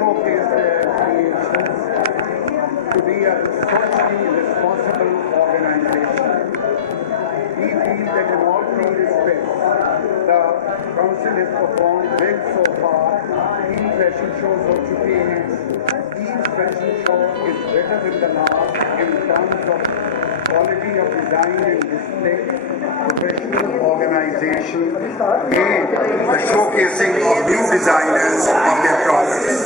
showcase their creations, to be a socially responsible organization. We feel that in all three respects, the Council has performed well so far. 3 fashion shows हो चुके हैं. Each fashion show is better than the last in terms of quality of design and display, professional organization, and the showcasing of new designers of their products.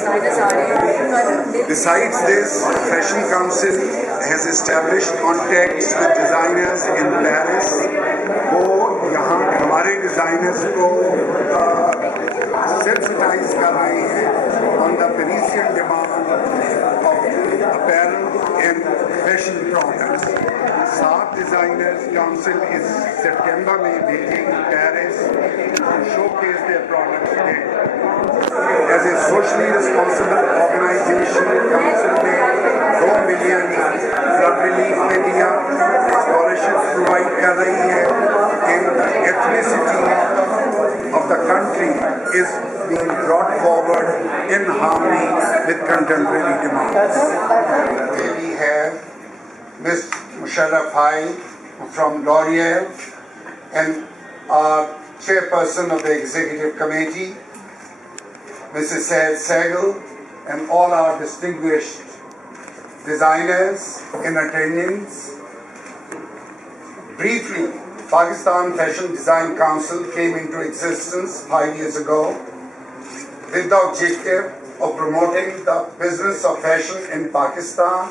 Besides this, Fashion Council has established contacts with designers in Paris. वो यहाँ हमारे designers को sensitize कर रहे हैं on the Parisian demand of apparel and fashion products. 7 designers council is September में भेजेंगे Paris to showcase their products there. As a socially responsible organization, council ने 2 million blood relief में दिया, scholarships provide कर रही है, and the ethnicity of the country is being brought forward in harmony with contemporary demands. We have Ms. Musharraf from L'OREAL and our chairperson of the executive committee, Mrs. Saad Sehgal, and all our distinguished designers in attendance. Briefly, Pakistan Fashion Design Council came into existence 5 years ago with the objective of promoting the business of fashion in Pakistan,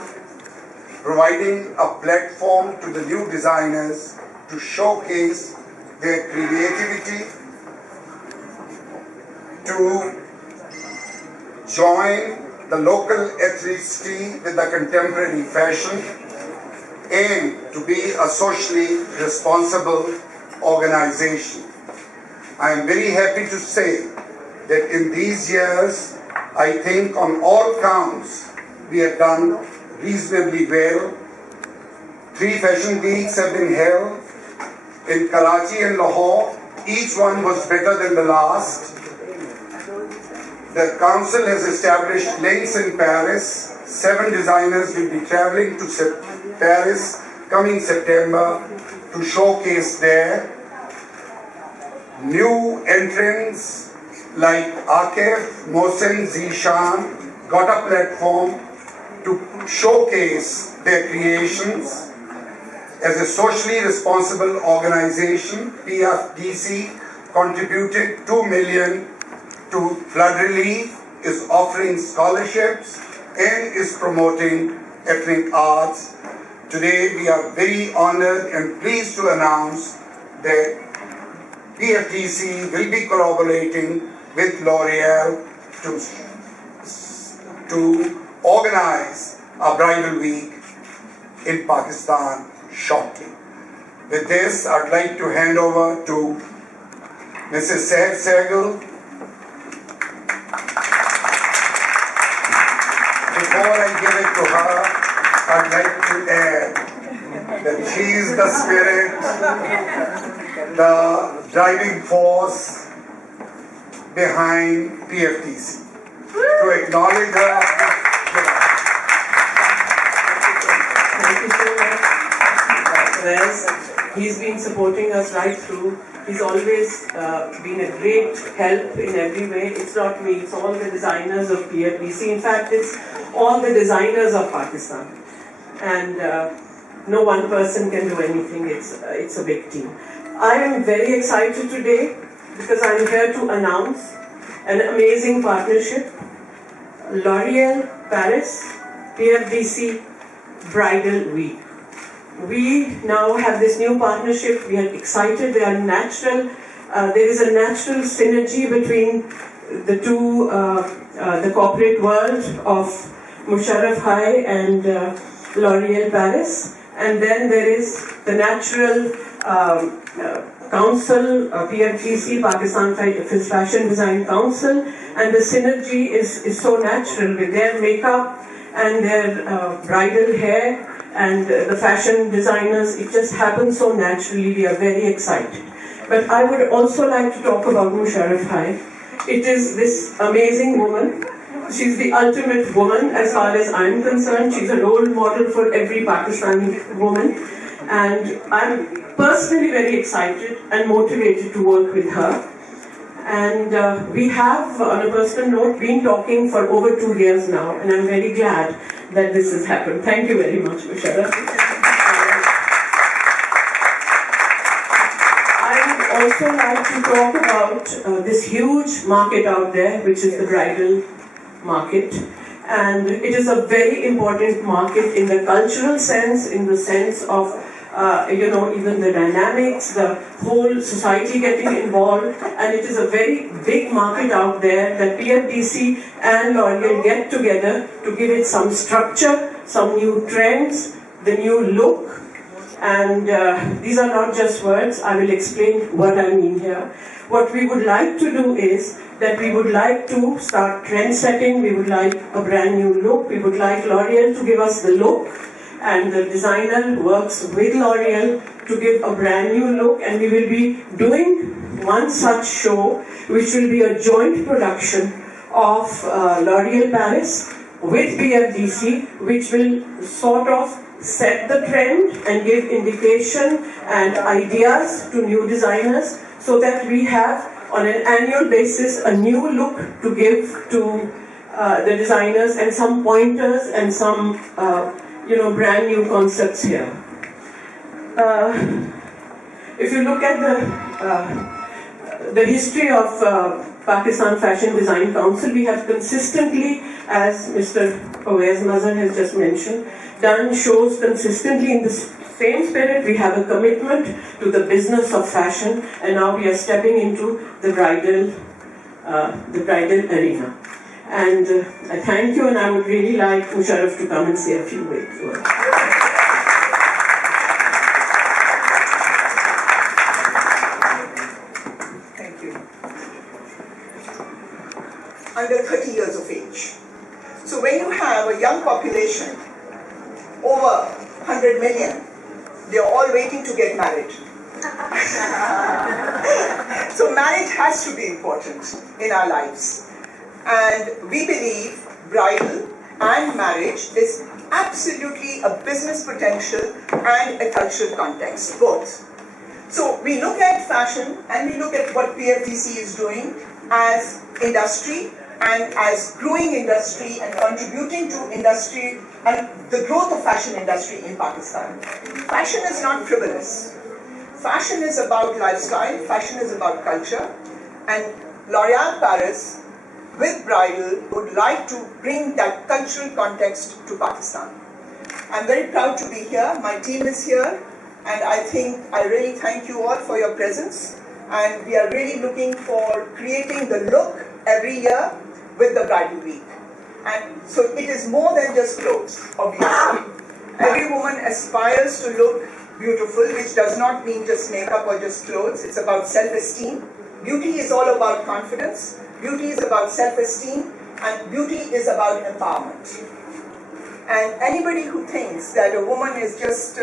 providing a platform to the new designers to showcase their creativity, to join the local ethnicity with the contemporary fashion, and to be a socially responsible organization. I am very happy to say that in these years, I think on all counts, we have done reasonably well. 3 fashion weeks have been held in Karachi and Lahore. Each one was better than the last. The council has established links in Paris. 7 designers will be traveling to Paris coming September to showcase there. New entrants like Akif, Mohsen, Zishan got a platform to showcase their creations. As a socially responsible organization, PFDC contributed 2 million to flood relief, is offering scholarships and is promoting ethnic arts. Today we are very honored and pleased to announce that PFDC will be collaborating with L'OREAL to organize a bridal week in Pakistan shortly. With this, I'd like to hand over to Mrs. Saad Sehgal. Before I give it to her, I'd like to add that she is the spirit, the driving force behind PFDC. To acknowledge her. Thank you so much, Dr. Wes. He's been supporting us right through. He's always been a great help in every way. It's not me, it's all the designers of PFDC. In fact, it's all the designers of Pakistan. And no one person can do anything. It's a big team. I am very excited today because I'm here to announce an amazing partnership. L'OREAL Paris PFDC Bridal Week. We now have this new partnership. We are excited. There is a natural synergy between the two, the corporate world of Musharraf and L'OREAL Paris, and then there is the natural council, PFDC, Pakistan Fashion Design Council, and the synergy is so natural with their makeup and their bridal hair and the fashion designers. It just happens so naturally. We are very excited. But I would also like to talk about Musharraf. It is this amazing woman She's the ultimate woman as far as I'm concerned. She's a role model for every Pakistani woman. And I'm personally very excited and motivated to work with her. And we have, on a personal note, been talking for over 2 years now, and I'm very glad that this has happened. Thank you very much, Musharraf. I would also like to talk about this huge market out there, which is the bridal market. And it is a very important market in the cultural sense, in the sense of even the dynamics, the whole society getting involved, and it is a very big market out there that PFDC and L'Oreal get together to give it some structure, some new trends, the new look, and these are not just words. I will explain what I mean here. What we would like to do is that we would like to start trend setting, we would like a brand new look, we would like L'Oreal to give us the look, and the designer works with L'Oreal to give a brand new look, and we will be doing one such show which will be a joint production of L'Oreal Paris with PFDC, which will sort of set the trend and give indication and ideas to new designers, so that we have on an annual basis a new look to give to the designers, and some pointers and some brand new concepts here. If you look at the history of Pakistan Fashion Design Council, we have consistently, as Mr. Awais Mazhar has just mentioned, done shows consistently in the same spirit. We have a commitment to the business of fashion, and now we are stepping into the bridal arena. And I thank you, and I would really like Musharraf to come and say a few words. Thank you. Under 30 years of age. So when you have a young population, over 100 million, they're all waiting to get married. So marriage has to be important in our lives. And we believe bridal and marriage is absolutely a business potential and a cultural context, both. So we look at fashion and we look at what PFDC is doing as industry and as growing industry and contributing to industry and the growth of fashion industry in Pakistan. Fashion is not frivolous. Fashion is about lifestyle, fashion is about culture, and L'Oreal Paris with bridal would like to bring that cultural context to Pakistan. I'm very proud to be here. My team is here, and I really thank you all for your presence. And we are really looking for creating the look every year with the bridal week. And so it is more than just clothes, obviously. Every woman aspires to look beautiful, which does not mean just makeup or just clothes. It's about self-esteem. Beauty is all about confidence. Beauty is about self-esteem, and beauty is about empowerment. And anybody who thinks that a woman is just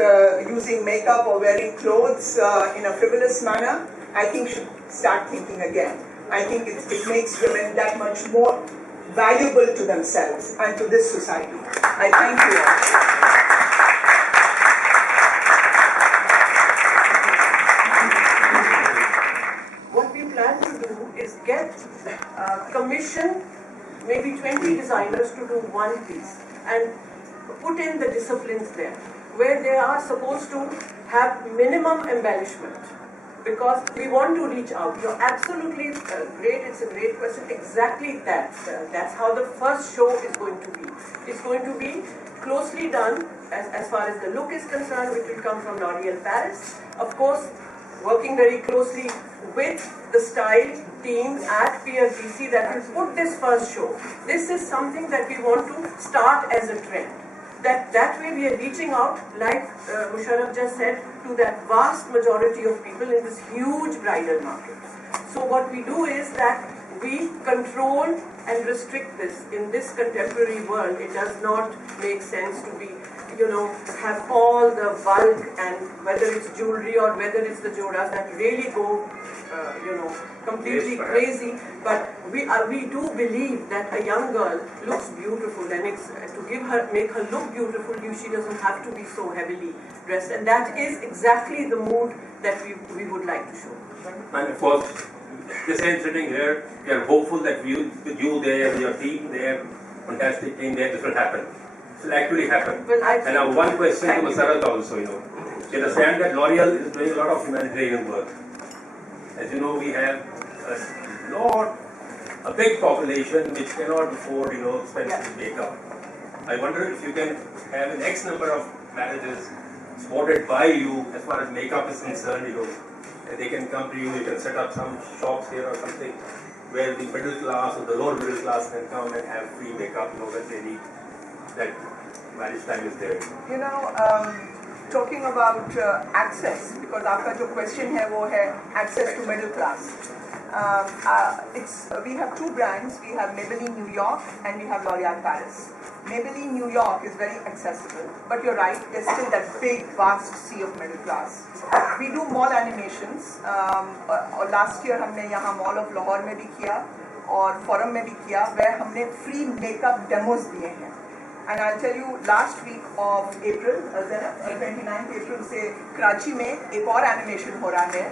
using makeup or wearing clothes in a frivolous manner, I think should start thinking again. I think it makes women that much more valuable to themselves and to this society. I thank you all. Commission maybe 20 designers to do one piece and put in the disciplines there, where they are supposed to have minimum embellishment, because we want to reach out. You're absolutely great, it's a great question. Exactly that. That's how the first show is going to be. It's going to be closely done as far as the look is concerned, which will come from L'Oreal Paris. Of course, working very closely with the style team at PFDC that will put this first show. This is something that we want to start as a trend. That way we are reaching out, like Musharraf just said, to that vast majority of people in this huge bridal market. So what we do is that we control and restrict this. In this contemporary world, it does not make sense to be, have all the bulk, and whether it's jewelry or whether it's the jodas that really go, completely crazy. But we do believe that a young girl looks beautiful, and make her look beautiful, she doesn't have to be so heavily dressed, and that is exactly the mood that we would like to show. And of course, the same sitting here, we are hopeful that with you there, your team there, fantastic team there, this will happen. This will actually happen. Well, and now one question to Masarat also, you understand that L'Oreal is doing a lot of humanitarian work. As you know, we have a big population which cannot afford, expensive makeup. I wonder if you can have an X number of marriages supported by you as far as makeup is concerned, and they can come to you, you can set up some shops here or something where the middle class or the lower middle class can come and have free makeup, when they need that marriage time is there. Talking about access, because आपका जो question है वो है access to middle class. We have two brands. We have Maybelline New York and we have L'Oreal Paris. Maybelline New York is very accessible, but you're right, there's still that big, vast sea of middle class. We do mall animations. और last year हमने यहाँ Mall of Lahore में भी किया और Forum में भी किया, where हमने free makeup demos दिए हैं. And I'll tell you, last week of April, 29th April से कराची में एक और एनिमेशन हो रहा है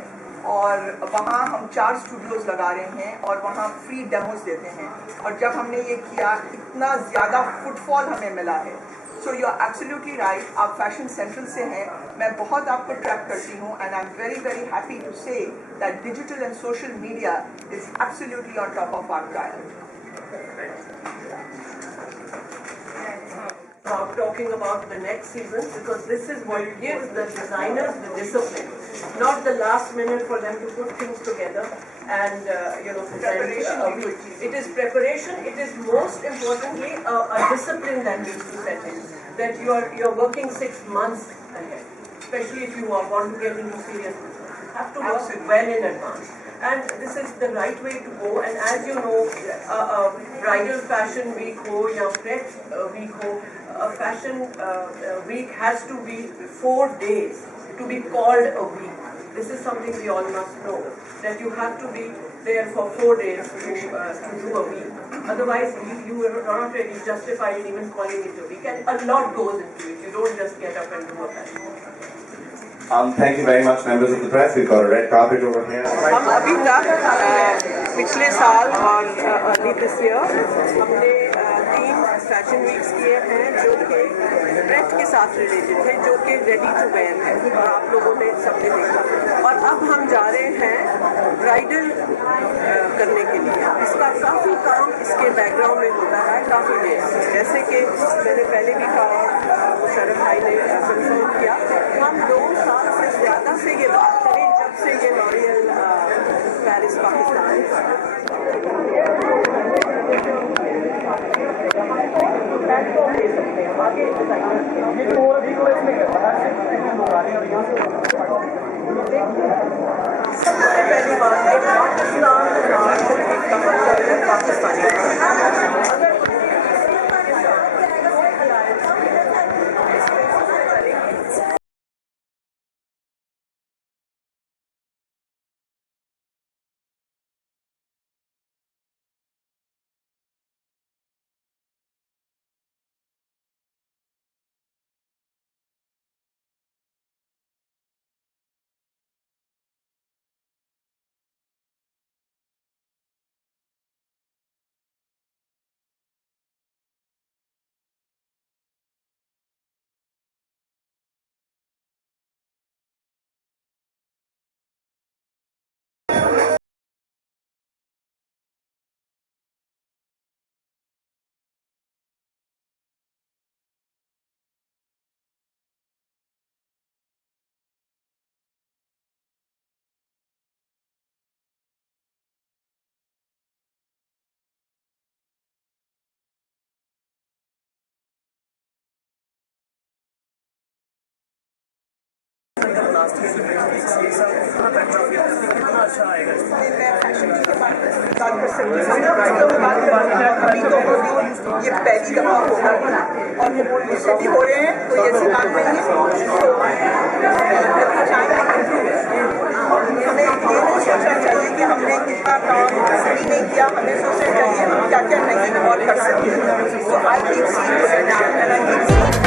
और वहाँ हम 4 स्टूडियोज लगा रहे हैं और वहाँ फ्री डेमोज देते हैं. और जब हमने ये किया, इतना ज़्यादा फुटफॉल हमें मिला है. So you are absolutely right. आप फैशन सेंट्रल से हैं, मैं बहुत आपको ट्रैक करती हूँ, and I am very very happy to say that digital and social media is absolutely on top of our dial. Talking about the next season, because this is what gives the designers the discipline, not the last minute for them to put things together and Preparation. It is preparation. It is most importantly a discipline that needs to set in. That you're working 6 months ahead, especially if you want to get into serious business. You have to work well in advance. And this is the right way to go. And as you know, bridal fashion week ho ya prep week ho, a fashion week has to be 4 days to be called a week. This is something we all must know, that you have to be there for 4 days to do a week. Otherwise, you are not really justified in even calling it a week. And a lot goes into it. You don't just get up and do a fashion. Thank you very much, members of the press. We've got a red carpet over here. हम अभी तक पिछले साल और early this year हमने 3 fashion weeks किए हैं जो कि ब्रेथ के साथ रिलेटेड है, जो कि रेडी टू वेयर है और आप लोगों ने सबने देखा. और अब हम जा रहे हैं ब्राइडल करने के लिए. इसका काफ़ी काम इसके बैकग्राउंड में होता है काफ़ी देर से, जैसे कि मैंने पहले भी कहा और मुशर्रफ भाई ने कंफर्म किया. हम 2 साल से ज़्यादा से ये बात करें जब से ये लॉरियल पेरिस पाकिस्तान सबसे पहली बात है पाकिस्तानी मैं फैशन वीक के बारे में बात कर सकते हैं, बात करेंगे। अभी तो ये पहली दफा होगा और मुझसे भी हो रहे हैं, कोई ऐसी बात नहीं है। हमें ये नहीं सोचना चाहिए कि हमने कितना काम सही नहीं किया, हमें सोचना चाहिए हम क्या क्या नहीं और कर सकते हैं। So I keep seeing potential and I keep seeing